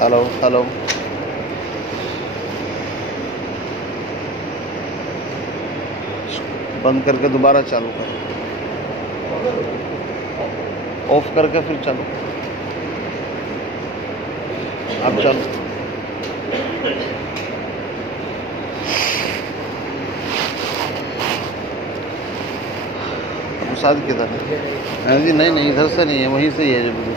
Hello بند کر کے دوبارہ چالو کر، آف کر کے پھر چالو، اب چالو۔ ساتھ کدھر ہے؟ جی نہیں ادھر سے نہیں ہے، وہیں سے ہی ہے جو بالکل۔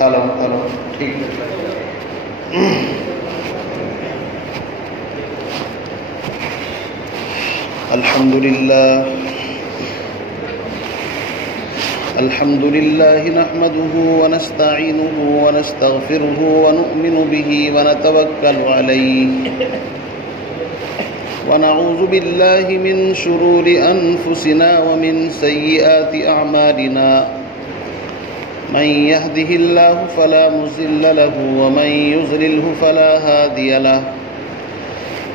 ہلو ٹھیک ہے۔ الحمد لله نحمده ونستعينه ونستغفره ونؤمن به ونتوكل عليه ونعوذ بالله من شرور أنفسنا ومن سيئات أعمالنا من يهده الله فلا مضل له ومن يضلله فلا هادي له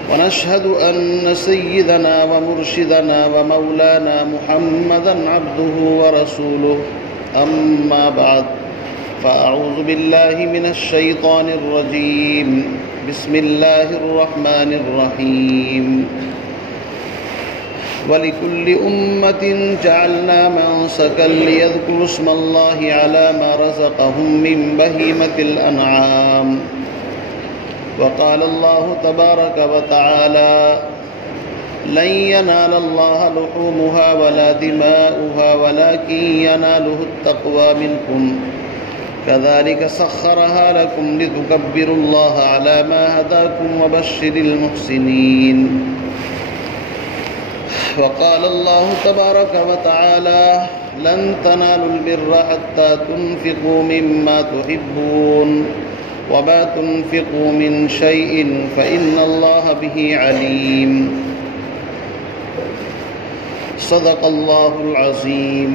ونشهد أن سيدنا ومرشدنا ومولانا محمدا عبده ورسوله أما بعد فأعوذ بالله من الشيطان الرجيم بسم الله الرحمن الرحيم ولكل أمة جعلنا منسكا ليذكروا اسم الله على ما رزقهم من بهيمة الأنعام وقال الله تبارك وتعالى لن ينال الله لحومها ولا دماؤها ولكن يناله التقوى منكم كذلك سخرها لكم لتكبروا الله على ما هداكم وبشر المحسنين وقال الله تبارك وتعالى لن تنالوا البر حتى تنفقوا مما تحبون وما تنفقوا من شيء فإن الله به عليم صدق الله العظيم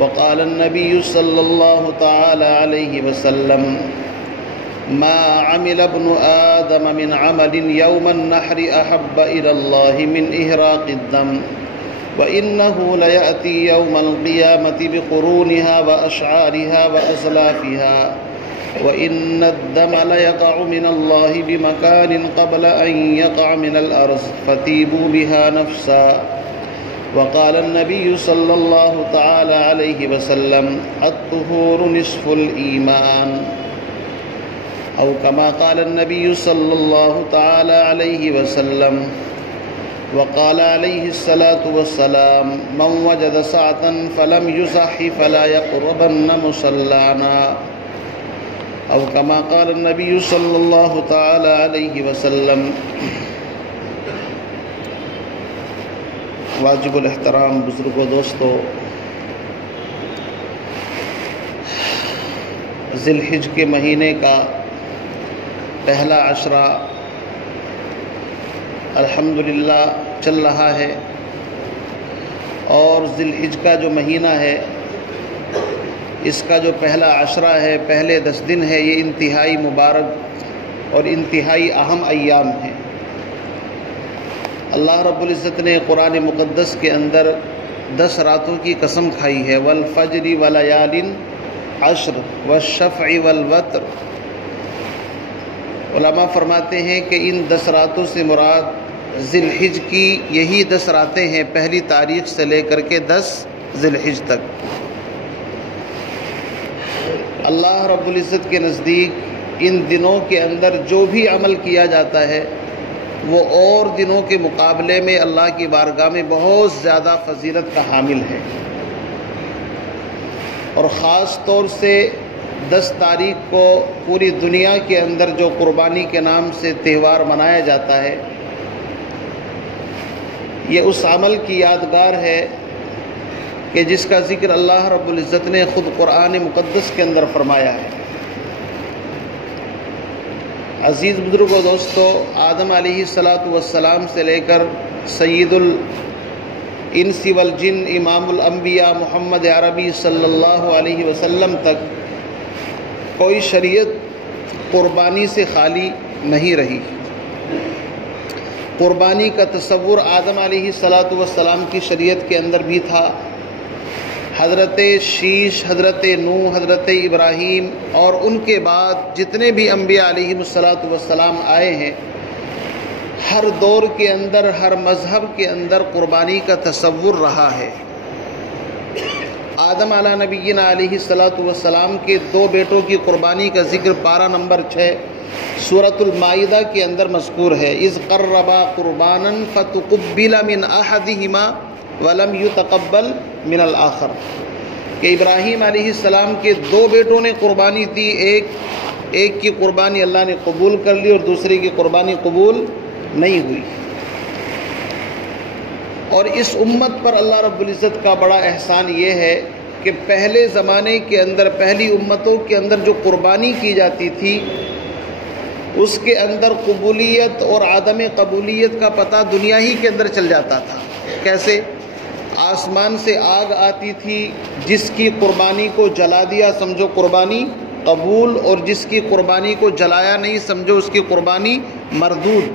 وقال النبي صلى الله تعالى عليه وسلم ما عمل ابن آدم من عمل يوم النحر أحب إلى الله من إهراق الدم وإنه ليأتي يوم القيامة بقرونها وأشعارها وأزلافها وإن الدم ليقع من الله بمكان قبل أن يقع من الأرض فتيبوا بها نفسا وقال النبي صلى الله تعالى عليه وسلم الطهور نصف الإيمان أو كما قال النبي صلى الله تعالى عليه وسلم وقال عليه الصلاة والسلام من وجد سعة فلم يزح فلا يقربن مصلانا او كما قال النبي صلی اللہ تعالی علیہ وسلم۔ واجب الاحترام بزرگوں، دوستو، ذی الحجہ کے مہینے کا پہلا عشرہ الحمدللہ چل رہا ہے، اور ذی الحجہ کا جو مہینہ ہے اس کا جو پہلا عشرہ ہے، پہلے 10 دن ہے، یہ انتہائی مبارک اور انتہائی اہم ایام ہیں۔ اللہ رب العزت نے قرآن مقدس کے اندر 10 راتوں کی قسم کھائی ہے، والفجر ولیال عشر والشفع والوتر۔ علماء فرماتے ہیں کہ ان 10 راتوں سے مراد ذی الحجہ کی یہی 10 راتیں ہیں، پہلی تاریخ سے لے کر کے 10 ذی الحجہ تک۔ اللہ رب العزت کے نزدیک ان دنوں کے اندر جو بھی عمل کیا جاتا ہے وہ اور دنوں کے مقابلے میں اللہ کی بارگاہ میں بہت زیادہ فضیلت کا حامل ہے، اور خاص طور سے 10 تاریخ کو پوری دنیا کے اندر جو قربانی کے نام سے تہوار منایا جاتا ہے، یہ اس عمل کی یادگار ہے کہ جس کا ذکر اللہ رب العزت نے خود قرآن مقدس کے اندر فرمایا ہے۔ عزیز بزرگوں، دوستو، آدم علیہ السلام سے لے کر سید الانس والجن امام الانبیاء محمد عربی صلی اللہ علیہ وسلم تک کوئی شریعت قربانی سے خالی نہیں رہی۔ قربانی کا تصور آدم علیہ السلام کی شریعت کے اندر بھی تھا۔ حضرت شیش، حضرت نوح، حضرت ابراہیم اور ان کے بعد جتنے بھی انبیاء علیہ السلام آئے ہیں، ہر دور کے اندر، ہر مذہب کے اندر قربانی کا تصور رہا ہے۔ آدم علیہ نبینا علیہ السلام کے 2 بیٹوں کی قربانی کا ذکر پارہ نمبر 6 سورۃ المائدہ کے اندر مذکور ہے۔ اذ قربا قربانا فتقبل من احدہما ولم يتقبل من الآخر، کہ ابراہیم علیہ السلام کے 2 بیٹوں نے قربانی دی، ایک کی قربانی اللہ نے قبول کر لی اور دوسرے کی قربانی قبول نہیں ہوئی۔ اور اس امت پر اللہ رب العزت کا بڑا احسان یہ ہے کہ پہلے زمانے کے اندر، پہلی امتوں کے اندر جو قربانی کی جاتی تھی، اس کے اندر قبولیت اور عدم قبولیت کا پتہ دنیا ہی کے اندر چل جاتا تھا۔ کیسے؟ آسمان سے آگ آتی تھی، جس کی قربانی کو جلا دیا سمجھو قربانی قبول، اور جس کی قربانی کو جلایا نہیں سمجھو اس کی قربانی مردود۔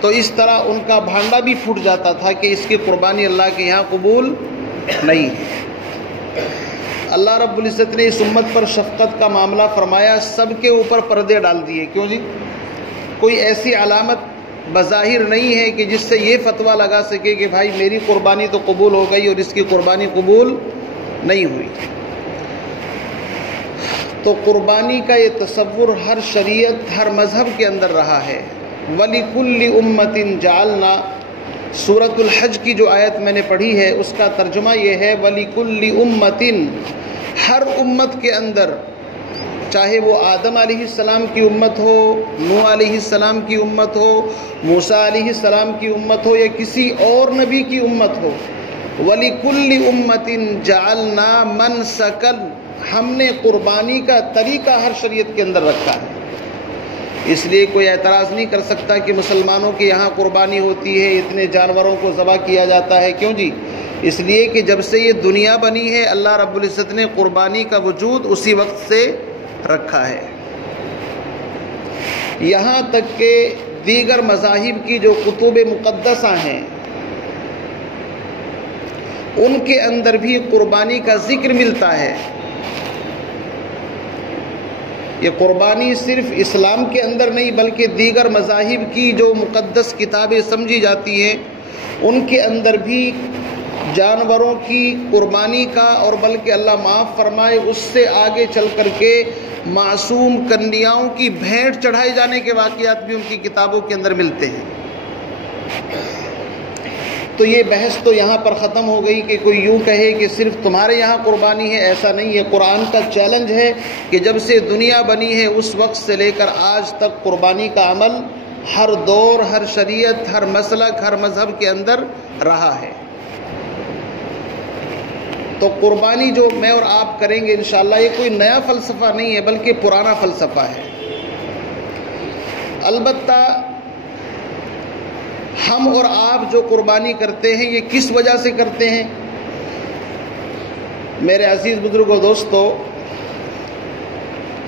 تو اس طرح ان کا بھانڈا بھی پھوٹ جاتا تھا کہ اس کی قربانی اللہ کے یہاں قبول نہیں ہے۔ اللہ رب العزت نے اس امت پر شفقت کا معاملہ فرمایا، سب کے اوپر پردے ڈال دیے۔ کیوں جی؟ کوئی ایسی علامت بظاہر نہیں ہے کہ جس سے یہ فتویٰ لگا سکے کہ بھائی میری قربانی تو قبول ہو گئی اور اس کی قربانی قبول نہیں ہوئی۔ تو قربانی کا یہ تصور ہر شریعت، ہر مذہب کے اندر رہا ہے۔ وَلِكُلِّ أُمَّةٍ جَعَلْنَا، سورۃ الحج کی جو آیت میں نے پڑھی ہے اس کا ترجمہ یہ ہے وَلِكُلِّ أُمَّةٍ، ہر امت کے اندر، چاہے وہ آدم علیہ السلام کی امت ہو، نوح علیہ السلام کی امت ہو، موسیٰ علیہ السلام کی امت ہو، یا کسی اور نبی کی امت ہو، وَلِكُلِّ أُمَّةٍ جَعَلْنَا مَنْسَكًا، ہم نے قربانی کا طریقہ ہر شریعت کے اندر رکھا ہے۔ اس لیے کوئی اعتراض نہیں کر سکتا کہ مسلمانوں کے یہاں قربانی ہوتی ہے، اتنے جانوروں کو ذبح کیا جاتا ہے۔ کیوں جی؟ اس لیے کہ جب سے یہ دنیا بنی ہے اللہ رب العزت نے قربانی کا وجود اسی وقت سے رکھا ہے۔ یہاں تک کہ دیگر مذاہب کی جو کتب مقدسہ ہیں ان کے اندر بھی قربانی کا ذکر ملتا ہے۔ یہ قربانی صرف اسلام کے اندر نہیں بلکہ دیگر مذاہب کی جو مقدس کتابیں سمجھی جاتی ہیں ان کے اندر بھی جانوروں کی قربانی کا، اور بلکہ اللہ معاف فرمائے اس سے آگے چل کر کے معصوم کنیاؤں کی بھینٹ چڑھائے جانے کے واقعات بھی ان کی کتابوں کے اندر ملتے ہیں۔ تو یہ بحث تو یہاں پر ختم ہو گئی کہ کوئی یوں کہے کہ صرف تمہارے یہاں قربانی ہے، ایسا نہیں ہے۔ قرآن کا چیلنج ہے کہ جب سے دنیا بنی ہے اس وقت سے لے کر آج تک قربانی کا عمل ہر دور، ہر شریعت، ہر مسلک، ہر مذہب کے اندر رہا ہے۔ تو قربانی جو میں اور آپ کریں گے انشاءاللہ یہ کوئی نیا فلسفہ نہیں ہے بلکہ پرانا فلسفہ ہے۔ البتہ ہم اور آپ جو قربانی کرتے ہیں یہ کس وجہ سے کرتے ہیں؟ میرے عزیز بزرگوں دوستو،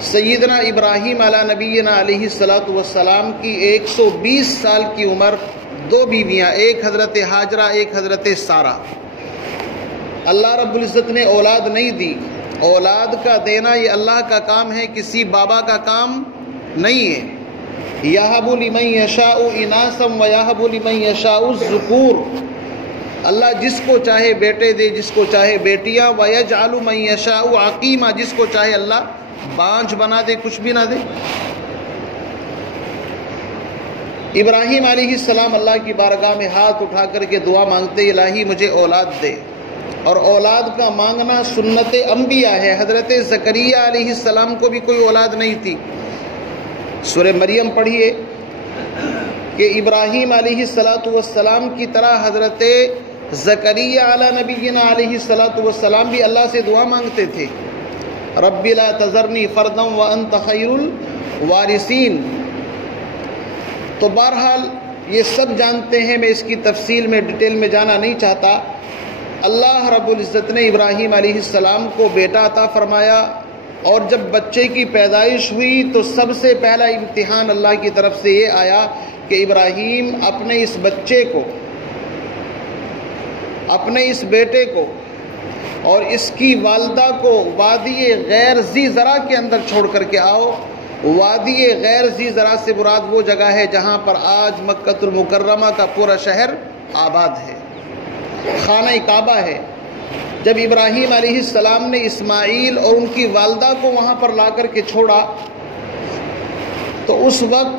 سیدنا ابراہیم علیہ نبینا علیہ السلام کی 120 سال کی عمر، 2 بیویاں، ایک حضرت ہاجرہ ایک حضرت سارہ۔ اللہ رب العزت نے اولاد نہیں دی۔ اولاد کا دینا یہ اللہ کا کام ہے، کسی بابا کا کام نہیں ہے۔ یَهَبُ لِمَن یَشَاءُ إِنَاثًا وَیَهَبُ لِمَن یَشَاءُ الذُّکُورَ، اللہ جس کو چاہے بیٹے دے، جس کو چاہے بیٹیاں، وَیَجْعَلُ مَن یَشَاءُ عَقِیمًا، جس کو چاہے اللہ بانجھ بنا دے، کچھ بھی نہ دے۔ ابراہیم علیہ السلام اللہ کی بارگاہ میں ہاتھ اٹھا کر کے دعا مانگتے، الہی مجھے اولاد دے، اور اولاد کا مانگنا سنت انبیاء ہے۔ حضرت زکریہ علیہ السلام کو بھی کوئی اولاد نہیں تھی۔ سورہ مریم پڑھیے کہ ابراہیم علیہ السلام کی طرح حضرت زکریہ علی نبینا علیہ السلام بھی اللہ سے دعا مانگتے تھے، رب لا تذرنی فردا وانت خیر الوارثین۔ تو بہرحال یہ سب جانتے ہیں، میں اس کی تفصیل میں ڈیٹیل میں جانا نہیں چاہتا۔ اللہ رب العزت نے ابراہیم علیہ السلام کو بیٹا عطا فرمایا اور جب بچے کی پیدائش ہوئی تو سب سے پہلا امتحان اللہ کی طرف سے یہ آیا کہ ابراہیم اپنے اس بچے کو، اپنے اس بیٹے کو اور اس کی والدہ کو وادی غیر ذی زرع کے اندر چھوڑ کر کے آؤ۔ وادی غیر ذی زرع سے مراد وہ جگہ ہے جہاں پر آج مکہ المکرمہ کا پورا شہر آباد ہے، خانہ کعبہ ہے۔ جب ابراہیم علیہ السلام نے اسماعیل اور ان کی والدہ کو وہاں پر لا کر کے چھوڑا تو اس وقت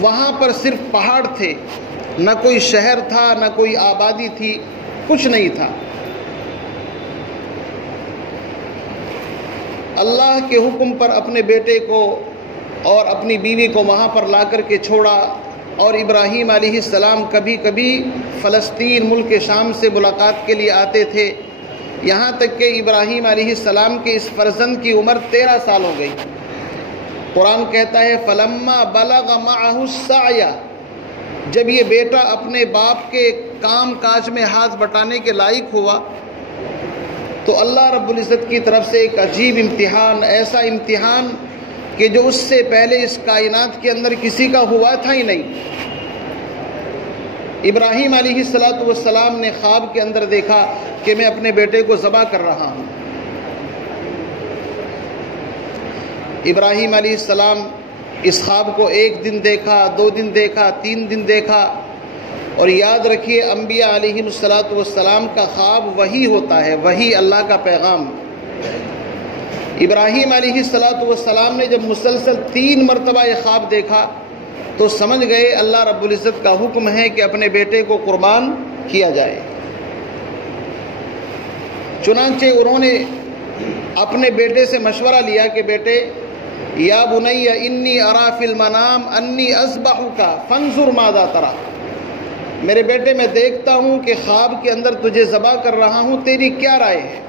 وہاں پر صرف پہاڑ تھے، نہ کوئی شہر تھا، نہ کوئی آبادی تھی، کچھ نہیں تھا۔ اللہ کے حکم پر اپنے بیٹے کو اور اپنی بیوی کو وہاں پر لا کر کے چھوڑا، اور ابراہیم علیہ السلام کبھی کبھی فلسطین ملک شام سے ملاقات کے لیے آتے تھے، یہاں تک کہ ابراہیم علیہ السلام کے اس فرزند کی عمر 13 سال ہو گئی۔ قرآن کہتا ہے فلما بلغ معہ السعی، جب یہ بیٹا اپنے باپ کے کام کاج میں ہاتھ بٹانے کے لائق ہوا تو اللہ رب العزت کی طرف سے ایک عجیب امتحان، ایسا امتحان کہ جو اس سے پہلے اس کائنات کے اندر کسی کا ہوا تھا ہی نہیں۔ ابراہیم علیہ السلام نے خواب کے اندر دیکھا کہ میں اپنے بیٹے کو ذبح کر رہا ہوں۔ ابراہیم علیہ السلام اس خواب کو 1 دن دیکھا، 2 دن دیکھا، 3 دن دیکھا، اور یاد رکھیے انبیاء علیہ السلام کا خواب وحی ہوتا ہے، وحی اللہ کا پیغام۔ ابراہیم علیہ السلام نے جب مسلسل 3 مرتبہ یہ خواب دیکھا تو سمجھ گئے اللہ رب العزت کا حکم ہے کہ اپنے بیٹے کو قربان کیا جائے۔ چنانچہ انہوں نے اپنے بیٹے سے مشورہ لیا کہ بیٹے، یا بنی انی ارا فی المنام انی اذبحک فانظر ماذا تری، میرے بیٹے میں دیکھتا ہوں کہ خواب کے اندر تجھے ذبح کر رہا ہوں، تیری کیا رائے ہے؟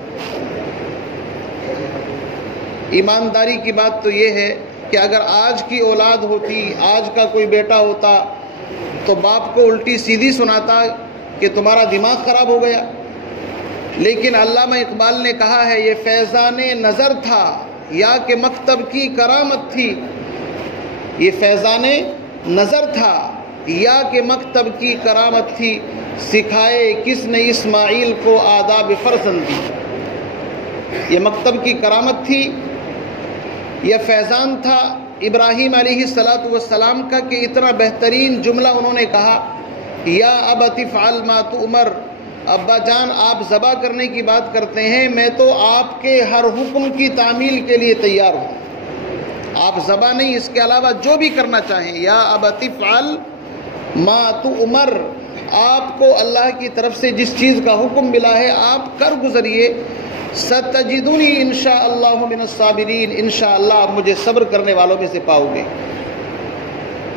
ایمانداری کی بات تو یہ ہے کہ اگر آج کی اولاد ہوتی، آج کا کوئی بیٹا ہوتا تو باپ کو الٹی سیدھی سناتا کہ تمہارا دماغ خراب ہو گیا، لیکن علامہ اقبال نے کہا ہے یہ فیضان نظر تھا یا کہ مکتب کی کرامت تھی، یہ فیضان نظر تھا یا کہ مکتب کی کرامت تھی، سکھائے کس نے اسماعیل کو آداب فرزندی۔ یہ مکتب کی کرامت تھی، یہ فیضان تھا ابراہیم علیہ السلام کا کہ اتنا بہترین جملہ انہوں نے کہا، یا ابت افعل ما تؤمر، ابا جان آپ ذبح کرنے کی بات کرتے ہیں، میں تو آپ کے ہر حکم کی تعمیل کے لیے تیار ہوں، آپ ذبح نہیں اس کے علاوہ جو بھی کرنا چاہیں، یا ابت افعل ما تؤمر، آپ کو اللہ کی طرف سے جس چیز کا حکم ملا ہے آپ کر گزریے، ستجدنی انشاءاللہ من الصابرین، انشاءاللہ آپ مجھے صبر کرنے والوں میں سے پاؤ گے۔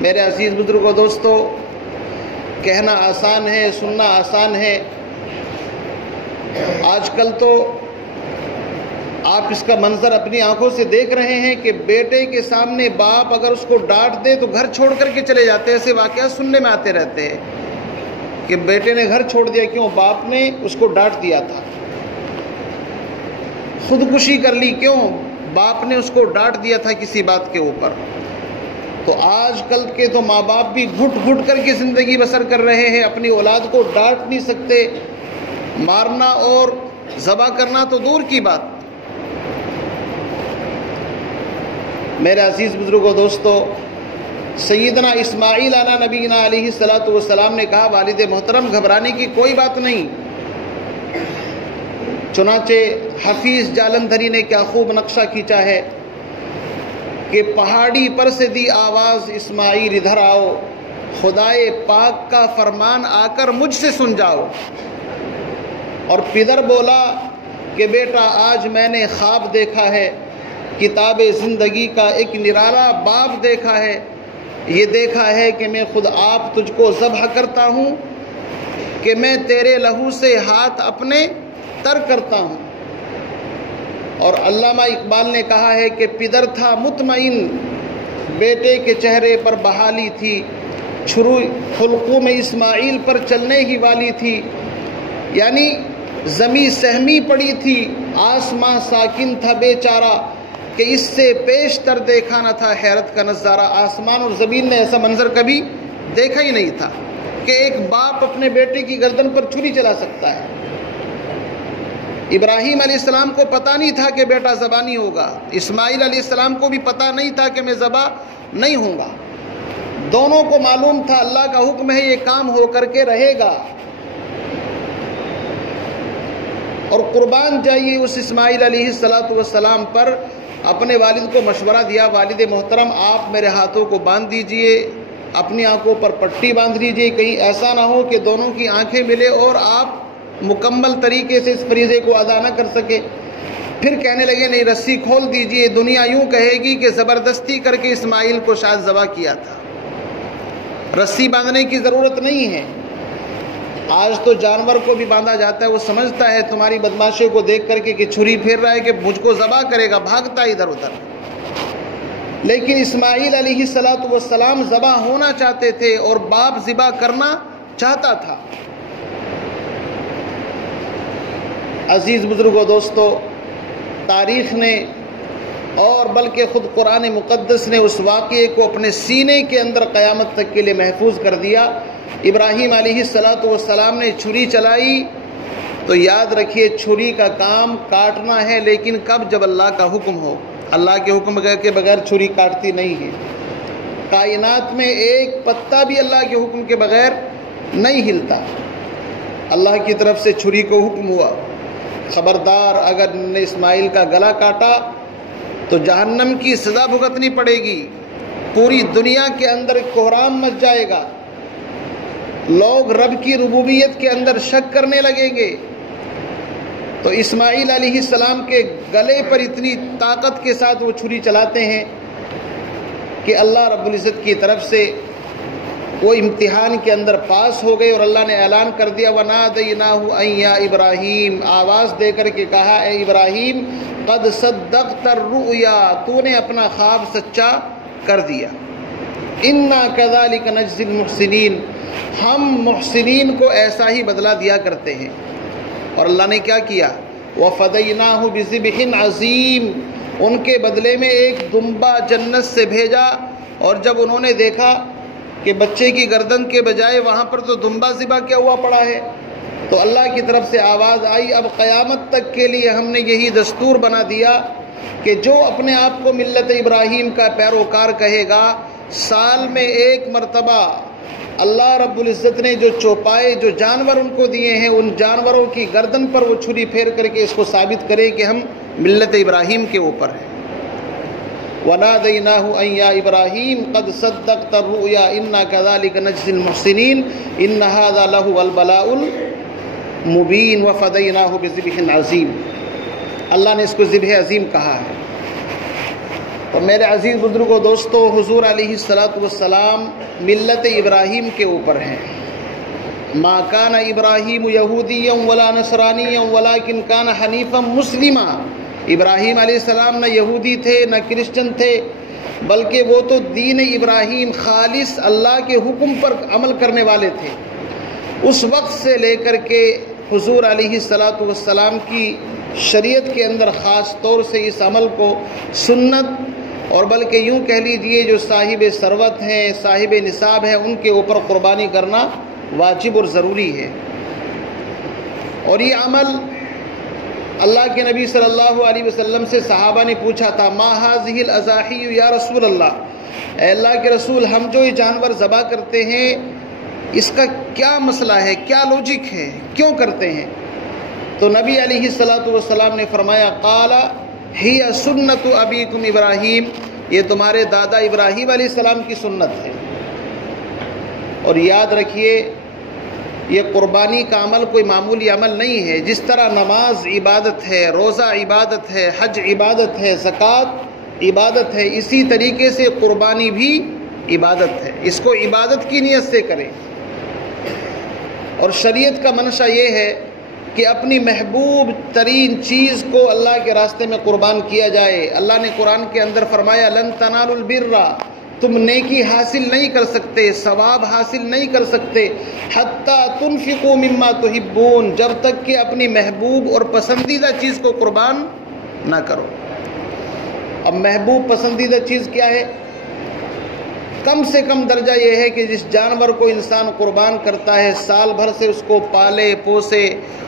میرے عزیز بزرگوں دوستو، کہنا آسان ہے، سننا آسان ہے۔ آج کل تو آپ اس کا منظر اپنی آنکھوں سے دیکھ رہے ہیں کہ بیٹے کے سامنے باپ اگر اس کو ڈانٹ دے تو گھر چھوڑ کر کے چلے جاتے ہیں۔ ایسے واقعات سننے میں آتے رہتے ہیں کہ بیٹے نے گھر چھوڑ دیا، کیوں؟ باپ نے اس کو ڈانٹ دیا تھا۔ خودکشی کر لی، کیوں؟ باپ نے اس کو ڈانٹ دیا تھا کسی بات کے اوپر۔ تو آج کل کے تو ماں باپ بھی گھٹ گھٹ کر کے زندگی بسر کر رہے ہیں، اپنی اولاد کو ڈانٹ نہیں سکتے، مارنا اور ذبح کرنا تو دور کی بات۔ میرے عزیز بزرگوں دوستو، سیدنا اسماعیل علیہ نبینا علیہ السلام نے کہا والد محترم گھبرانے کی کوئی بات نہیں۔ چنانچہ حفیظ جالندھری نے کیا خوب نقشہ کھینچا ہے کہ پہاڑی پر سے دی آواز اسماعیل ادھر آؤ، خدائے پاک کا فرمان آ کر مجھ سے سن جاؤ۔ اور پدر بولا کہ بیٹا آج میں نے خواب دیکھا ہے، کتاب زندگی کا ایک نرالا باب دیکھا ہے، یہ دیکھا ہے کہ میں خود آپ تجھ کو ذبح کرتا ہوں، کہ میں تیرے لہو سے ہاتھ اپنے تر کرتا ہوں۔ اور علامہ اقبال نے کہا ہے کہ پدر تھا مطمئن، بیٹے کے چہرے پر بحالی تھی، چھری حلقوں میں اسماعیل پر چلنے ہی والی تھی۔ یعنی زمین سہمی پڑی تھی، آسماں ساکن تھا بے چارہ، کہ اس سے پیشتر دیکھا نہ تھا حیرت کا نظارہ۔ آسمان اور زمین نے ایسا منظر کبھی دیکھا ہی نہیں تھا کہ ایک باپ اپنے بیٹے کی گردن پر چھری چلا سکتا ہے۔ ابراہیم علیہ السلام کو پتہ نہیں تھا کہ بیٹا ذبح ہوگا، اسماعیل علیہ السلام کو بھی پتہ نہیں تھا کہ میں ذبح نہیں ہوں گا۔ دونوں کو معلوم تھا اللہ کا حکم ہے، یہ کام ہو کر کے رہے گا، اور قربان جائیے اس اسماعیل علیہ السلام پر۔ اپنے والد کو مشورہ دیا، والد محترم آپ میرے ہاتھوں کو باندھ دیجئے، اپنی آنکھوں پر پٹی باندھ لیجئے، کہیں ایسا نہ ہو کہ دونوں کی آنکھیں ملے اور آپ مکمل طریقے سے اس فریضے کو ادا نہ کر سکے۔ پھر کہنے لگے نہیں، رسی کھول دیجئے، دنیا یوں کہے گی کہ زبردستی کر کے اسماعیل کو شاید ذبح کیا تھا۔ رسی باندھنے کی ضرورت نہیں ہے، آج تو جانور کو بھی باندھا جاتا ہے، وہ سمجھتا ہے تمہاری بدماشی کو دیکھ کر کے کہ چھری پھیر رہا ہے کہ مجھ کو ذبح کرے گا، بھاگتا ادھر ادھر۔ لیکن اسماعیل علیہ السلام ذبح ہونا چاہتے تھے اور باپ ذبح کرنا چاہتا تھا۔ عزیز بزرگوں، دوستو، تاریخ نے اور بلکہ خود قرآن مقدس نے اس واقعے کو اپنے سینے کے اندر قیامت تک کے لیے محفوظ کر دیا۔ ابراہیم علیہ السلام نے چھری چلائی تو یاد رکھیے چھری کا کام کاٹنا ہے، لیکن کب؟ جب اللہ کا حکم ہو۔ اللہ کے حکم کے بغیر چھری کاٹتی نہیں ہے۔ کائنات میں ایک پتا بھی اللہ کے حکم کے بغیر نہیں ہلتا۔ اللہ کی طرف سے چھری کو حکم ہوا، خبردار اگر نے اسماعیل کا گلا کاٹا تو جہنم کی سزا بھگتنی پڑے گی، پوری دنیا کے اندر کوہرام مچ جائے گا، لوگ رب کی ربوبیت کے اندر شک کرنے لگیں گے۔ تو اسماعیل علیہ السلام کے گلے پر اتنی طاقت کے ساتھ وہ چھری چلاتے ہیں کہ اللہ رب العزت کی طرف سے وہ امتحان کے اندر پاس ہو گئے، اور اللہ نے اعلان کر دیا وَنَادَيْنَاهُ أَن يَا إِبْرَاهِيمُ، آواز دے کر کے کہا اے ابراہیم قد صدقت الرؤیا، تو نے اپنا خواب سچا کر دیا۔ اِنَّا كَذَلِكَ نَجْزِي الْمُحْسِنِينَ، ہم محسنین کو ایسا ہی بدلہ دیا کرتے ہیں۔ اور اللہ نے کیا کیا؟ وَفَدَيْنَاهُ بِذِبْحٍ عَظِيمٍ، ان کے بدلے میں ایک دمبا جنت سے بھیجا، اور جب انہوں نے دیکھا کہ بچے کی گردن کے بجائے وہاں پر تو دمبا ذبح کیا ہوا پڑا ہے، تو اللہ کی طرف سے آواز آئی اب قیامت تک کے لیے ہم نے یہی دستور بنا دیا کہ جو اپنے آپ کو ملت ابراہیم کا پیروکار کہے گا، سال میں ایک مرتبہ اللہ رب العزت نے جو چوپائے، جو جانور ان کو دیے ہیں، ان جانوروں کی گردن پر وہ چھری پھیر کر کے اس کو ثابت کرے کہ ہم ملت ابراہیم کے اوپر ہیں۔ وَنَادَيْنَاهُ أَن يَا إِبْرَاهِيمُ قَدْ صَدَّقْتَ الرُّؤْيَا إِنَّا كَذَلِكَ نَجْزِي الْمُحْسِنِينَ إِنَّ هَذَا لَهُوَ الْبَلَاءُ الْمُبِينُ وَفَدَيْنَاهُ بِذِبْحٍ عَظِيمٍ، اللہ نے اس کو ذبح عظیم کہا ہے۔ اور میرے عزیز بزرگوں، دوستو، حضور علیہ السلام ملت ابراہیم کے اوپر ہیں۔ ما کان ابراہیم یہودیا ولا نصرانیا ولکن کان حنیفا مسلما، ابراہیم علیہ السلام نہ یہودی تھے نہ کرسچن تھے، بلکہ وہ تو دین ابراہیم خالص اللہ کے حکم پر عمل کرنے والے تھے۔ اس وقت سے لے کر کے حضور علیہ السلام کی شریعت کے اندر خاص طور سے اس عمل کو سنت، اور بلکہ یوں کہہ لیجئے جو صاحب ثروت ہیں، صاحب نصاب ہیں، ان کے اوپر قربانی کرنا واجب اور ضروری ہے۔ اور یہ عمل اللہ کے نبی صلی اللہ علیہ وسلم سے صحابہ نے پوچھا تھا ما هذه الاضاحی یا رسول اللہ، اے اللہ کے رسول ہم جو یہ جانور ذبح کرتے ہیں اس کا کیا مسئلہ ہے، کیا لوجک ہے، کیوں کرتے ہیں؟ تو نبی علیہ السلام نے فرمایا قال ہی سنت ابیکم ابراہیم، یہ تمہارے دادا ابراہیم علیہ السلام کی سنت ہے۔ اور یاد رکھیے یہ قربانی کا عمل کوئی معمولی عمل نہیں ہے، جس طرح نماز عبادت ہے، روزہ عبادت ہے، حج عبادت ہے، زکوٰۃ عبادت ہے، اسی طریقے سے قربانی بھی عبادت ہے۔ اس کو عبادت کی نیت سے کریں۔ اور شریعت کا منشا یہ ہے کہ اپنی محبوب ترین چیز کو اللہ کے راستے میں قربان کیا جائے۔ اللہ نے قرآن کے اندر فرمایا لن تنالوا البر، تم نیکی حاصل نہیں کر سکتے، ثواب حاصل نہیں کر سکتے حتیٰ تنفقوا مما تحبون، جب تک کہ اپنی محبوب اور پسندیدہ چیز کو قربان نہ کرو۔ اب محبوب پسندیدہ چیز کیا ہے؟ کم سے کم درجہ یہ ہے کہ جس جانور کو انسان قربان کرتا ہے سال بھر سے اس کو پالے پوسے،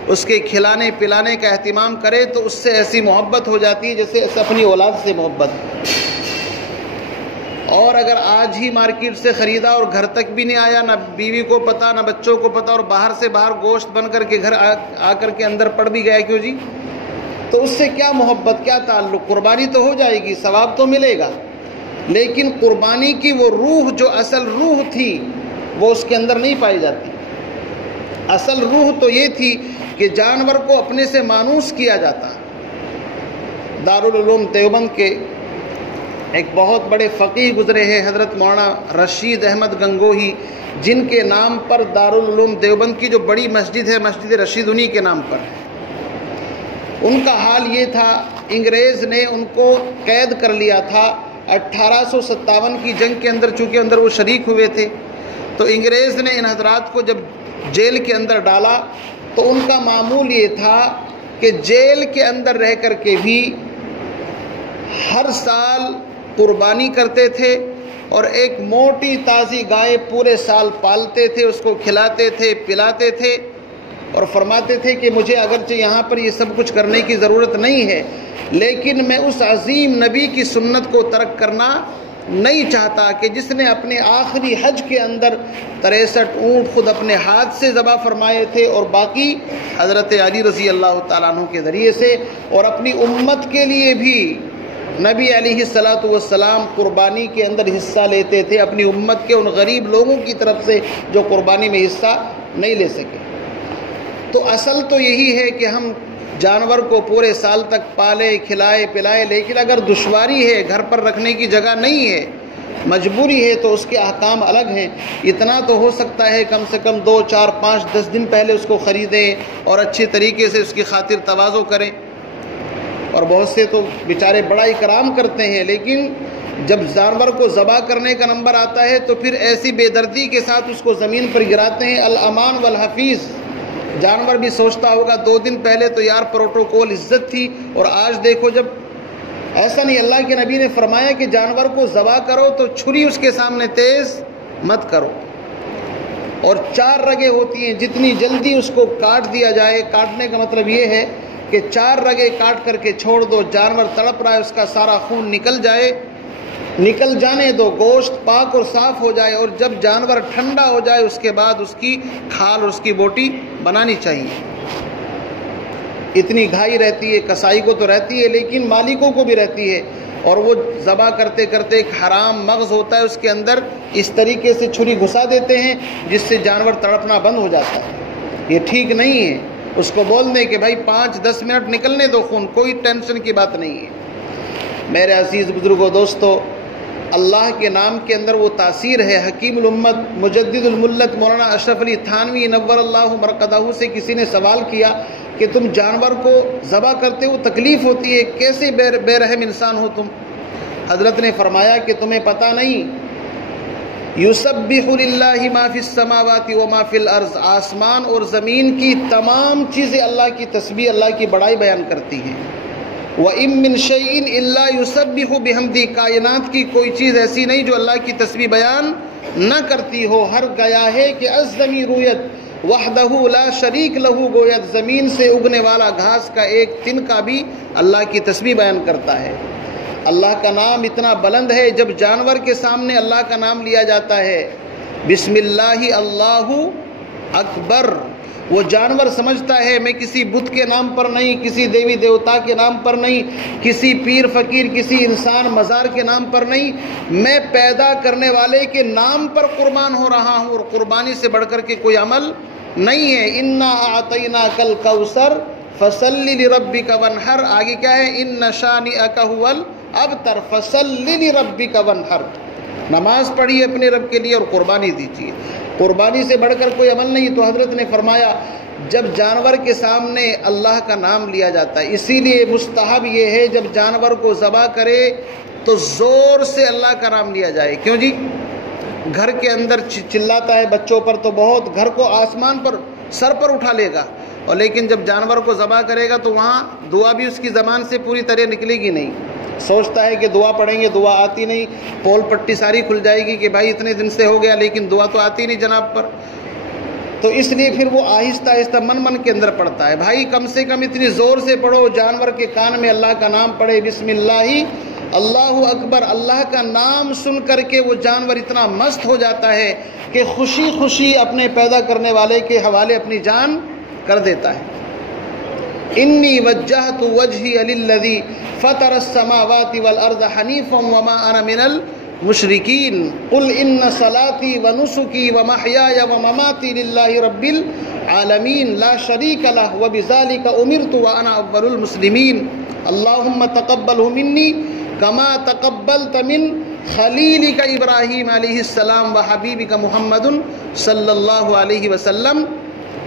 اس کے کھلانے پلانے کا اہتمام کرے تو اس سے ایسی محبت ہو جاتی ہے جیسے اپنی اولاد سے محبت۔ اور اگر آج ہی مارکیٹ سے خریدا اور گھر تک بھی نہیں آیا، نہ بیوی کو پتا نہ بچوں کو پتا، اور باہر سے باہر گوشت بن کر کے گھر آ کر کے اندر پڑ بھی گیا کیوں جی، تو اس سے کیا محبت، کیا تعلق؟ قربانی تو ہو جائے گی، ثواب تو ملے گا، لیکن قربانی کی وہ روح جو اصل روح تھی وہ اس کے اندر نہیں پائی جاتی۔ اصل روح تو یہ تھی کہ جانور کو اپنے سے مانوس کیا جاتا۔ دارالعلوم دیوبند کے ایک بہت بڑے فقیہ گزرے ہیں حضرت مولانا رشید احمد گنگوہی، جن کے نام پر دارالعلوم دیوبند کی جو بڑی مسجد ہے، مسجد رشید، انہی کے نام پر ہے۔ ان کا حال یہ تھا، انگریز نے ان کو قید کر لیا تھا 1857 کی جنگ کے اندر، چونکہ اندر وہ شریک ہوئے تھے، تو انگریز نے ان حضرات کو جب جیل کے اندر ڈالا تو ان کا معمول یہ تھا کہ جیل کے اندر رہ کر کے بھی ہر سال قربانی کرتے تھے اور ایک موٹی تازی گائے پورے سال پالتے تھے، اس کو کھلاتے تھے پلاتے تھے، اور فرماتے تھے کہ مجھے اگرچہ یہاں پر یہ سب کچھ کرنے کی ضرورت نہیں ہے، لیکن میں اس عظیم نبی کی سنت کو ترک کرنا نہیں چاہتا کہ جس نے اپنے آخری حج کے اندر 63 اونٹ خود اپنے ہاتھ سے ذبح فرمائے تھے اور باقی حضرت علی رضی اللہ تعالیٰ عنہ کے ذریعے سے، اور اپنی امت کے لیے بھی نبی علیہ السلام قربانی کے اندر حصہ لیتے تھے، اپنی امت کے ان غریب لوگوں کی طرف سے جو قربانی میں حصہ نہیں لے سکے۔ تو اصل تو یہی ہے کہ ہم جانور کو پورے سال تک پالے کھلائے پلائے، لیکن اگر دشواری ہے، گھر پر رکھنے کی جگہ نہیں ہے، مجبوری ہے، تو اس کے احکام الگ ہیں۔ اتنا تو ہو سکتا ہے کم سے کم 2 4 5 10 دن پہلے اس کو خریدیں اور اچھے طریقے سے اس کی خاطر تواضع کریں، اور بہت سے تو بیچارے بڑا اکرام کرتے ہیں، لیکن جب جانور کو ذبح کرنے کا نمبر آتا ہے تو پھر ایسی بے دردی کے ساتھ اس کو زمین پر گراتے ہیں۔ الامان والحفیظ، جانور بھی سوچتا ہوگا 2 دن پہلے تو یار پروٹوکول عزت تھی، اور آج دیکھو جب ایسا نہیں۔ اللہ کے نبی نے فرمایا کہ جانور کو ذبح کرو تو چھری اس کے سامنے تیز مت کرو، اور 4 رگیں ہوتی ہیں، جتنی جلدی اس کو کاٹ دیا جائے، کاٹنے کا مطلب یہ ہے کہ 4 رگیں کاٹ کر کے چھوڑ دو، جانور تڑپ رہا ہے، اس کا سارا خون نکل جائے، نکل جانے دو، گوشت پاک اور صاف ہو جائے، اور جب جانور ٹھنڈا ہو جائے اس کے بعد اس کی کھال اور اس کی بوٹی بنانی چاہیے۔ اتنی گھائی رہتی ہے، کسائی کو تو رہتی ہے لیکن مالکوں کو بھی رہتی ہے، اور وہ ذبح کرتے کرتے ایک حرام مغز ہوتا ہے اس کے اندر، اس طریقے سے چھری گھسا دیتے ہیں جس سے جانور تڑپنا بند ہو جاتا ہے۔ یہ ٹھیک نہیں ہے، اس کو بول دیں کہ بھائی 5-10 منٹ نکلنے دو خون، کوئی ٹینشن کی بات نہیں ہے۔ میرے عزیز بزرگوں دوستو، اللہ کے نام کے اندر وہ تاثیر ہے۔ حکیم الامت مجدد الملت مولانا اشرف علی تھانوی نور اللہ مرقدہ سے کسی نے سوال کیا کہ تم جانور کو ذبح کرتے ہو، تکلیف ہوتی ہے، کیسے بے رحم انسان ہو تم؟ حضرت نے فرمایا کہ تمہیں پتہ نہیں، یسبح للہ ما فی السماوات و ما فی الارض، آسمان اور زمین کی تمام چیزیں اللہ کی تسبیح، اللہ کی بڑائی بیان کرتی ہیں۔ وَإِن مِّن شَيْءٍ إِلَّا يُسَبِّحُ بِحَمْدِهِ، کائنات کی کوئی چیز ایسی نہیں جو اللہ کی تسبیح بیان نہ کرتی ہو۔ ہر گیا ہے کہ الزَّمِیرُ رویت وحدہ لا شریک لہو گویت، زمین سے اگنے والا گھاس کا ایک تنکا بھی اللہ کی تسبیح بیان کرتا ہے۔ اللہ کا نام اتنا بلند ہے، جب جانور کے سامنے اللہ کا نام لیا جاتا ہے، بسم اللہ اللہ اکبر، وہ جانور سمجھتا ہے میں کسی بت کے نام پر نہیں، کسی دیوی دیوتا کے نام پر نہیں، کسی پیر فقیر، کسی انسان مزار کے نام پر نہیں، میں پیدا کرنے والے کے نام پر قربان ہو رہا ہوں، اور قربانی سے بڑھ کر کے کوئی عمل نہیں ہے۔ انا اعطیناک الکوثر فصل لربک وانحر، آگے کیا ہے؟ ان شانئک ھو الابتر فصل لربک وانحر، نماز پڑھیے اپنے رب کے لیے اور قربانی دیجیے، قربانی سے بڑھ کر کوئی عمل نہیں۔ تو حضرت نے فرمایا جب جانور کے سامنے اللہ کا نام لیا جاتا ہے، اسی لیے مستحب یہ ہے جب جانور کو ذبح کرے تو زور سے اللہ کا نام لیا جائے. کیوں جی؟ گھر کے اندر چلاتا ہے بچوں پر تو بہت گھر کو آسمان پر سر پر اٹھا لے گا، اور لیکن جب جانور کو ذبح کرے گا تو وہاں دعا بھی اس کی زبان سے پوری طرح نکلے گی نہیں. سوچتا ہے کہ دعا پڑھیں گے، دعا آتی نہیں، پول پٹی ساری کھل جائے گی کہ بھائی اتنے دن سے ہو گیا لیکن دعا تو آتی نہیں جناب پر. تو اس لیے پھر وہ آہستہ آہستہ من کے اندر پڑتا ہے. بھائی کم سے کم اتنی زور سے پڑھو، جانور کے کان میں اللہ کا نام پڑھے، بسم اللہ اللہ اکبر، اللہ کا نام سن کر کے وہ جانور اتنا مست ہو جاتا ہے کہ خوشی خوشی اپنے پیدا کرنے والے کے حوالے اپنی جان کر دیتا ہے. انی وجہت وجہی للذی فطر السماوات والارض حنیفا وما انا من المشرکین قل ان صلاتی ونسکی ومحیای ومماتی للہ رب العالمین لا شریک لہ وبذالک امرت وانا اول المسلمین اللہم تقبلہ منی کما تقبلت من خلیلک ابراہیم علیہ السلام وحبیبک محمد صلی اللہ علیہ وسلم.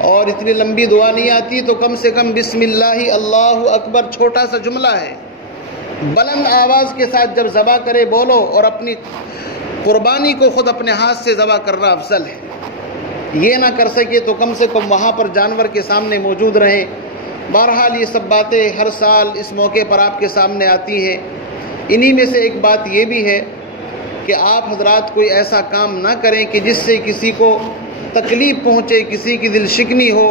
اور اتنی لمبی دعا نہیں آتی تو کم سے کم بسم اللہ اللہ اکبر چھوٹا سا جملہ ہے، بلند آواز کے ساتھ جب ذبح کرے بولو، اور اپنی قربانی کو خود اپنے ہاتھ سے ذبح کرنا افضل ہے. یہ نہ کر سکے تو کم سے کم وہاں پر جانور کے سامنے موجود رہیں. بہرحال یہ سب باتیں ہر سال اس موقع پر آپ کے سامنے آتی ہیں. انہی میں سے ایک بات یہ بھی ہے کہ آپ حضرات کوئی ایسا کام نہ کریں کہ جس سے کسی کو تکلیف پہنچے، کسی کی دل شکنی ہو.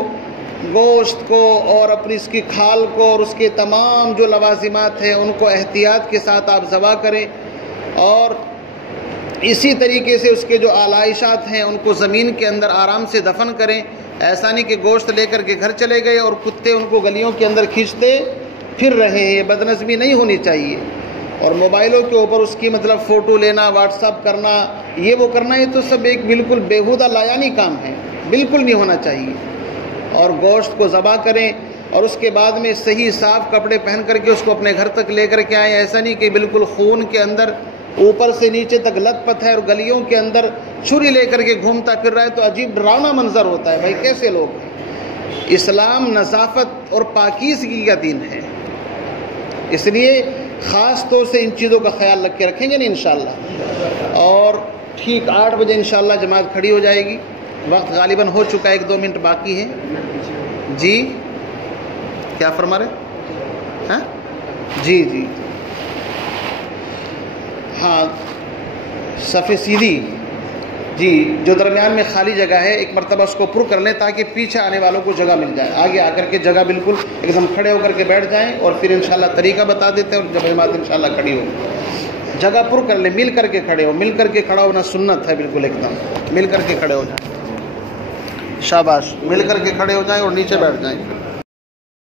گوشت کو اور اپنی اس کی کھال کو اور اس کے تمام جو لوازمات ہیں ان کو احتیاط کے ساتھ آپ ذبح کریں، اور اسی طریقے سے اس کے جو آلائشات ہیں ان کو زمین کے اندر آرام سے دفن کریں. ایسا نہیں کہ گوشت لے کر کے گھر چلے گئے اور کتے ان کو گلیوں کے اندر کھینچتے پھر رہے ہیں. یہ بدنظمی نہیں ہونی چاہیے. اور موبائلوں کے اوپر اس کی مطلب فوٹو لینا، واٹس ایپ کرنا، یہ وہ کرنا، یہ تو سب ایک بالکل بیہودہ لایانی کام ہے، بالکل نہیں ہونا چاہیے. اور گوشت کو ذبح کریں اور اس کے بعد میں صحیح صاف کپڑے پہن کر کے اس کو اپنے گھر تک لے کر کے آئیں. ایسا نہیں کہ بالکل خون کے اندر اوپر سے نیچے تک لت پت ہے اور گلیوں کے اندر چھری لے کر کے گھومتا پھر رہا ہے تو عجیب ڈراؤنا منظر ہوتا ہے. بھائی کیسے لوگ ہیں؟ اسلام نظافت اور پاکیزگی کا دین ہے، اس لیے خاص طور سے ان چیزوں کا خیال رکھ کے رکھیں گے نا انشاءاللہ. اور ٹھیک 8 بجے انشاءاللہ جماعت کھڑی ہو جائے گی. وقت غالباً ہو چکا ہے، 1-2 منٹ باقی ہے. جی کیا فرما رہے ہیں؟ جی ہاں، صف سیدھی جی جو درمیان میں خالی جگہ ہے ایک مرتبہ اس کو پر کر لیں تاکہ پیچھے آنے والوں کو جگہ مل جائے. آگے آ کر کے جگہ بالکل ایک دم کھڑے ہو کر کے بیٹھ جائیں اور پھر انشاءاللہ طریقہ بتا دیتے ہیں. اور جب جماعت انشاءاللہ کھڑی ہو جگہ پر کر لیں، مل کر کے کھڑے ہو. مل کر کے کھڑا ہونا سنت ہے، بالکل ایک دم مل کر کے کھڑے ہو جائیں. شاباش، مل کر کے کھڑے ہو جائیں اور نیچے بیٹھ جائیں.